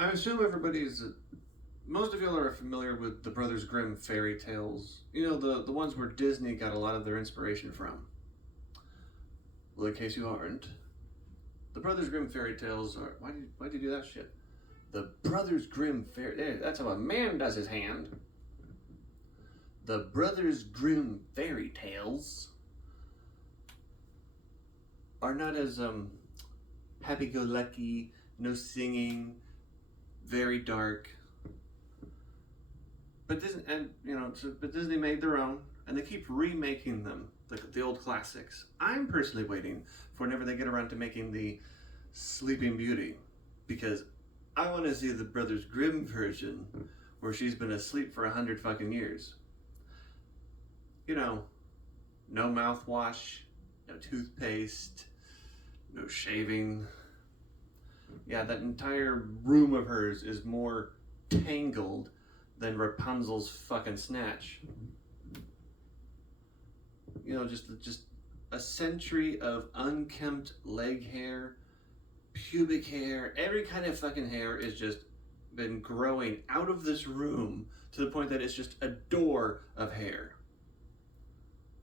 I assume most of y'all are familiar with the Brothers Grimm fairy tales. You know, the ones where Disney got a lot of their inspiration from. Well, in case you aren't, the Brothers Grimm fairy tales are. Why'd you do that shit? The Brothers Grimm fairy. That's how a man does his hand. The Brothers Grimm fairy tales are not as happy-go-lucky, no singing, very dark. But Disney made their own, and they keep remaking them, the old classics. I'm personally waiting for whenever they get around to making the Sleeping Beauty, because I want to see the Brothers Grimm version where she's been asleep for 100 fucking years. You know, no mouthwash, no toothpaste, no shaving. Yeah, that entire room of hers is more tangled than Rapunzel's fucking snatch. You know, just a century of unkempt leg hair, pubic hair, every kind of fucking hair is just been growing out of this room to the point that it's just a door of hair.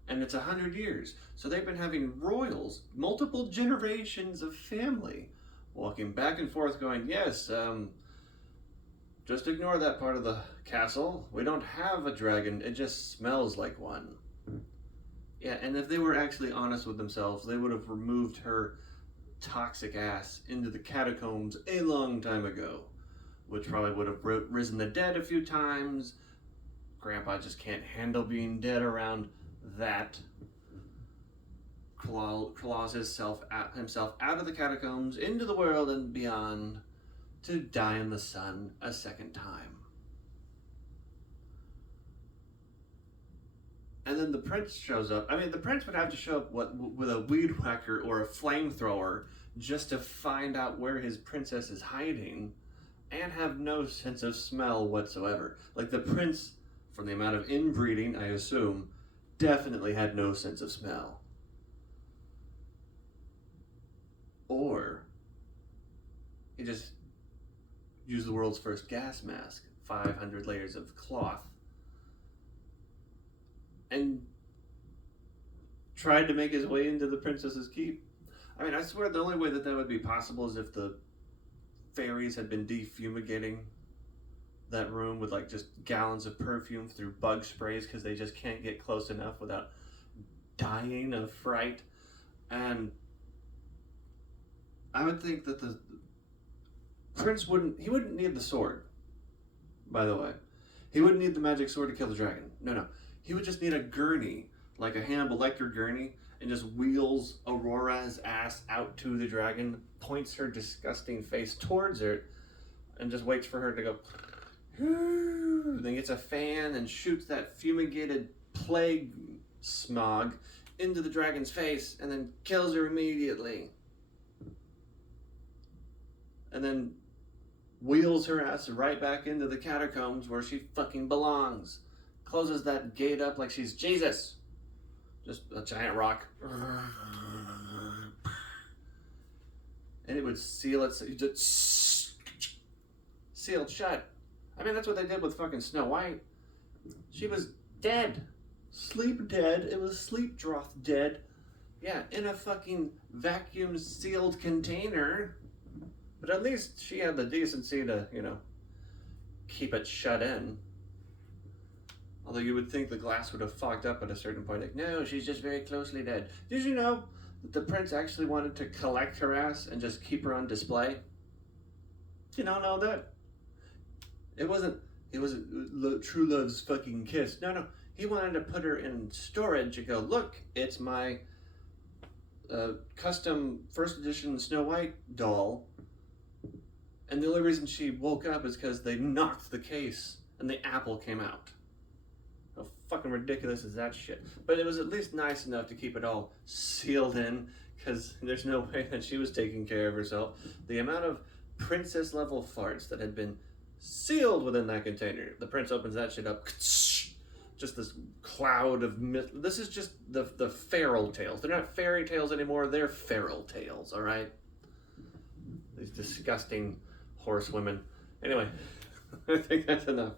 And it's 100 years. So they've been having royals, multiple generations of family, walking back and forth going, yes, just ignore that part of the castle. We don't have a dragon. It just smells like one. Yeah, and if they were actually honest with themselves, they would have removed her toxic ass into the catacombs a long time ago, which probably would have risen the dead a few times. Grandpa just can't handle being dead around that. Claws himself out of the catacombs into the world and beyond to die in the sun a second time. And then the prince shows up. I mean, the prince would have to show up with a weed whacker or a flamethrower just to find out where his princess is hiding and have no sense of smell whatsoever. Like, the prince, from the amount of inbreeding, I assume, definitely had no sense of smell. Or he just used the world's first gas mask, 500 layers of cloth, and tried to make his way into the princess's keep. I mean, I swear the only way that would be possible is if the fairies had been defumigating that room with like just gallons of perfume through bug sprays because they just can't get close enough without dying of fright. And I would think that the prince wouldn't need the sword, by the way. He wouldn't need the magic sword to kill the dragon. No. He would just need a gurney, like a Hannibal Lecter gurney, and just wheels Aurora's ass out to the dragon, points her disgusting face towards her, and just waits for her to go, then gets a fan and shoots that fumigated plague smog into the dragon's face, and then kills her immediately. And then wheels her ass right back into the catacombs where she fucking belongs. Closes that gate up like she's Jesus. Just a giant rock. And it would seal it, sealed shut. I mean, that's what they did with fucking Snow White. She was dead. Sleep dead. It was sleep droth dead. Yeah, in a fucking vacuum sealed container. But at least she had the decency to, keep it shut in. Although you would think the glass would have fogged up at a certain point. Like, no, she's just very closely dead. Did you know that the prince actually wanted to collect her ass and just keep her on display? You don't know that? It wasn't True Love's fucking kiss. No. He wanted to put her in storage and go, look, it's my custom first edition Snow White doll. And the only reason she woke up is because they knocked the case and the apple came out. How fucking ridiculous is that shit? But it was at least nice enough to keep it all sealed in, because there's no way that she was taking care of herself. The amount of princess level farts that had been sealed within that container. The prince opens that shit up. Just this cloud of myth. This is just the Farel Tales. They're not fairy tales anymore. They're Farel Tales, all right? These disgusting horsewomen. Anyway, I think that's enough.